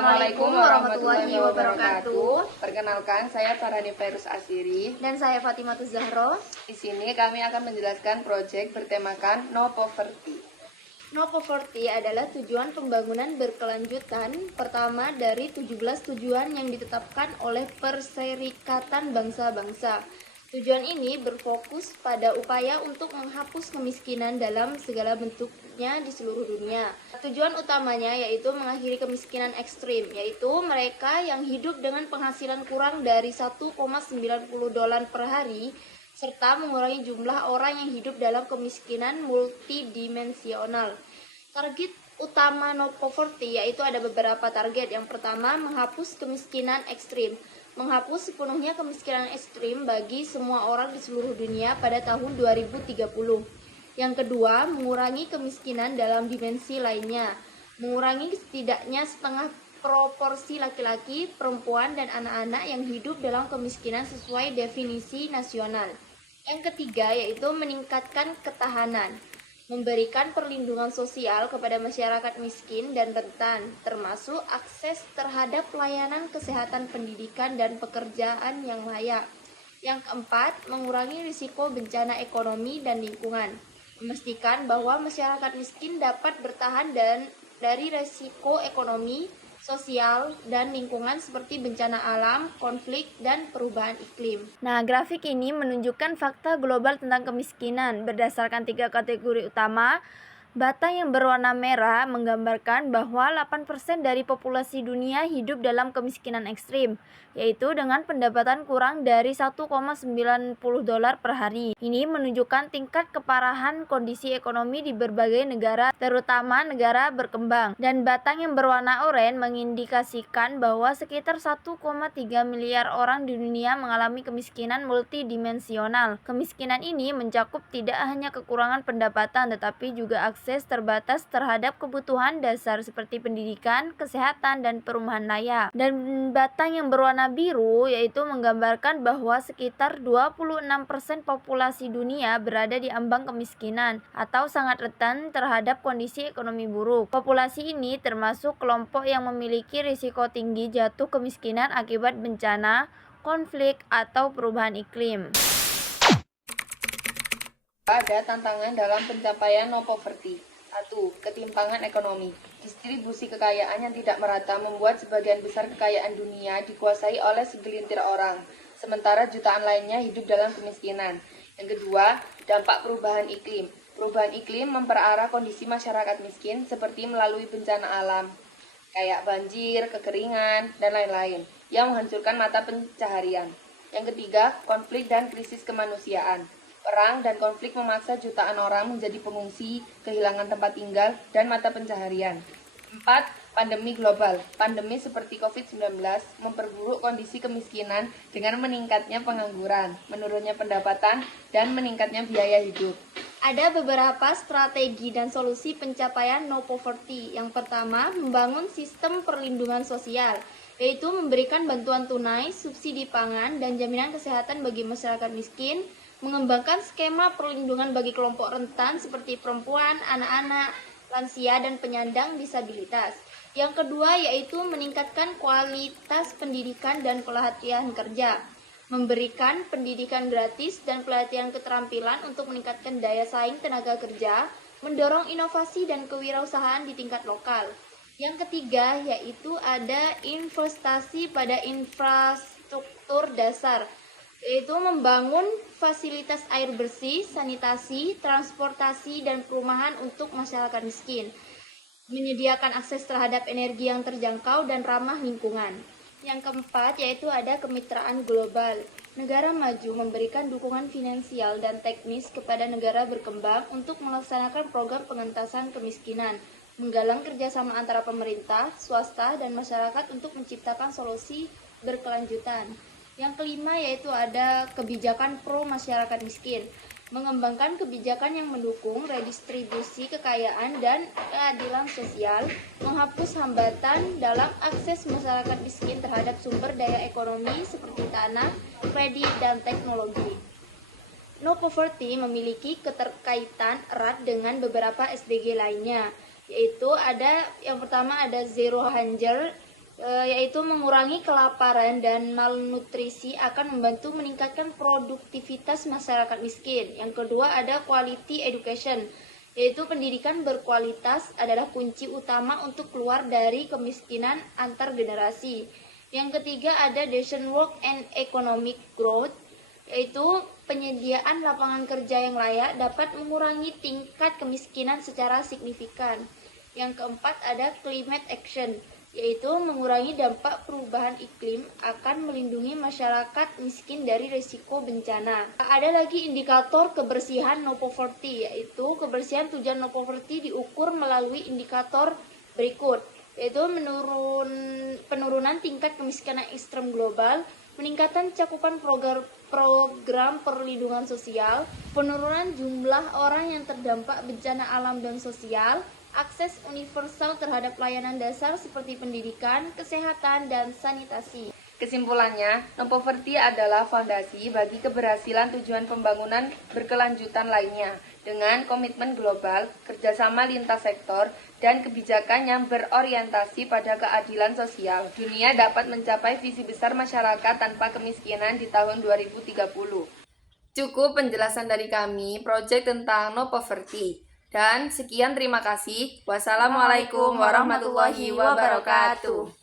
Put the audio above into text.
Assalamualaikum warahmatullahi wabarakatuh. Perkenalkan, saya Farhani Fairuz Asiri. Dan saya Fatimahuz Zahro. Di sini kami akan menjelaskan proyek bertemakan No Poverty. No Poverty adalah tujuan pembangunan berkelanjutan pertama dari 17 tujuan yang ditetapkan oleh Perserikatan Bangsa-Bangsa. Tujuan ini berfokus pada upaya untuk menghapus kemiskinan dalam segala bentuknya di seluruh dunia. Tujuan utamanya yaitu mengakhiri kemiskinan ekstrim, yaitu mereka yang hidup dengan penghasilan kurang dari 1,90 dolar per hari, serta mengurangi jumlah orang yang hidup dalam kemiskinan multidimensional. Target utama No Poverty yaitu ada beberapa target. Yang pertama, menghapus kemiskinan ekstrim. Menghapus sepenuhnya kemiskinan ekstrim bagi semua orang di seluruh dunia pada tahun 2030. Yang kedua, mengurangi kemiskinan dalam dimensi lainnya. Mengurangi setidaknya setengah proporsi laki-laki, perempuan, dan anak-anak yang hidup dalam kemiskinan sesuai definisi nasional. Yang ketiga, yaitu meningkatkan ketahanan. Memberikan perlindungan sosial kepada masyarakat miskin dan rentan, termasuk akses terhadap layanan kesehatan, pendidikan, dan pekerjaan yang layak. Yang keempat, mengurangi risiko bencana ekonomi dan lingkungan. Memastikan bahwa masyarakat miskin dapat bertahan dari risiko ekonomi, sosial, dan lingkungan seperti bencana alam, konflik, dan perubahan iklim. Nah, grafik ini menunjukkan fakta global tentang kemiskinan berdasarkan 3 kategori utama. Bata yang berwarna merah menggambarkan bahwa 8% dari populasi dunia hidup dalam kemiskinan ekstrim, yaitu dengan pendapatan kurang dari 1,90 dolar per hari. Ini menunjukkan tingkat keparahan kondisi ekonomi di berbagai negara, terutama negara berkembang. Dan batang yang berwarna oranye mengindikasikan bahwa sekitar 1,3 miliar orang di dunia mengalami kemiskinan multidimensional. Kemiskinan ini mencakup tidak hanya kekurangan pendapatan, tetapi juga akses terbatas terhadap kebutuhan dasar seperti pendidikan, kesehatan, dan perumahan layak. Dan batang yang berwarna biru yaitu menggambarkan bahwa sekitar 26% populasi dunia berada di ambang kemiskinan atau sangat rentan terhadap kondisi ekonomi buruk. Populasi ini termasuk kelompok yang memiliki risiko tinggi jatuh kemiskinan akibat bencana, konflik, atau perubahan iklim. Ada tantangan dalam pencapaian No Poverty. 1. Ketimpangan ekonomi. Distribusi kekayaan yang tidak merata membuat sebagian besar kekayaan dunia dikuasai oleh segelintir orang, sementara jutaan lainnya hidup dalam kemiskinan. Yang kedua, dampak perubahan iklim. Perubahan iklim memperarah kondisi masyarakat miskin seperti melalui bencana alam, kayak banjir, kekeringan, dan lain-lain, yang menghancurkan mata pencaharian. Yang ketiga, konflik dan krisis kemanusiaan. Perang dan konflik memaksa jutaan orang menjadi pengungsi, kehilangan tempat tinggal, dan mata pencaharian. 4. Pandemi global. Pandemi seperti COVID-19 memperburuk kondisi kemiskinan dengan meningkatnya pengangguran, menurunnya pendapatan, dan meningkatnya biaya hidup. Ada beberapa strategi dan solusi pencapaian No Poverty. Yang pertama, membangun sistem perlindungan sosial, yaitu memberikan bantuan tunai, subsidi pangan, dan jaminan kesehatan bagi masyarakat miskin, mengembangkan skema perlindungan bagi kelompok rentan seperti perempuan, anak-anak, lansia, dan penyandang disabilitas. Yang kedua yaitu meningkatkan kualitas pendidikan dan pelatihan kerja, memberikan pendidikan gratis dan pelatihan keterampilan untuk meningkatkan daya saing tenaga kerja, mendorong inovasi dan kewirausahaan di tingkat lokal. Yang ketiga yaitu ada investasi pada infrastruktur dasar, yaitu membangun fasilitas air bersih, sanitasi, transportasi, dan perumahan untuk masyarakat miskin, menyediakan akses terhadap energi yang terjangkau dan ramah lingkungan. Yang keempat yaitu ada kemitraan global. Negara maju memberikan dukungan finansial dan teknis kepada negara berkembang untuk melaksanakan program pengentasan kemiskinan, menggalang kerjasama antara pemerintah, swasta, dan masyarakat untuk menciptakan solusi berkelanjutan. Yang kelima yaitu ada kebijakan pro masyarakat miskin, mengembangkan kebijakan yang mendukung redistribusi kekayaan dan keadilan sosial, menghapus hambatan dalam akses masyarakat miskin terhadap sumber daya ekonomi seperti tanah, kredit, dan teknologi. No Poverty memiliki keterkaitan erat dengan beberapa SDG lainnya, yaitu ada yang pertama ada Zero Hunger, yaitu mengurangi kelaparan dan malnutrisi akan membantu meningkatkan produktivitas masyarakat miskin. Yang kedua ada quality education, yaitu pendidikan berkualitas adalah kunci utama untuk keluar dari kemiskinan antar generasi. Yang ketiga ada decent work and economic growth, yaitu penyediaan lapangan kerja yang layak dapat mengurangi tingkat kemiskinan secara signifikan. Yang keempat ada climate action, yaitu mengurangi dampak perubahan iklim akan melindungi masyarakat miskin dari risiko bencana. Ada lagi indikator kebersihan no poverty, yaitu kebersihan tujuan no poverty diukur melalui indikator berikut, yaitu penurunan tingkat kemiskinan ekstrem global, peningkatan cakupan program perlindungan sosial, penurunan jumlah orang yang terdampak bencana alam dan sosial, akses universal terhadap layanan dasar seperti pendidikan, kesehatan, dan sanitasi. Kesimpulannya, no poverty adalah fondasi bagi keberhasilan tujuan pembangunan berkelanjutan lainnya, dengan komitmen global, kerjasama lintas sektor, dan kebijakan yang berorientasi pada keadilan sosial. Dunia dapat mencapai visi besar masyarakat tanpa kemiskinan di tahun 2030. Cukup penjelasan dari kami, proyek tentang no poverty. Dan sekian, terima kasih. Wassalamualaikum warahmatullahi wabarakatuh.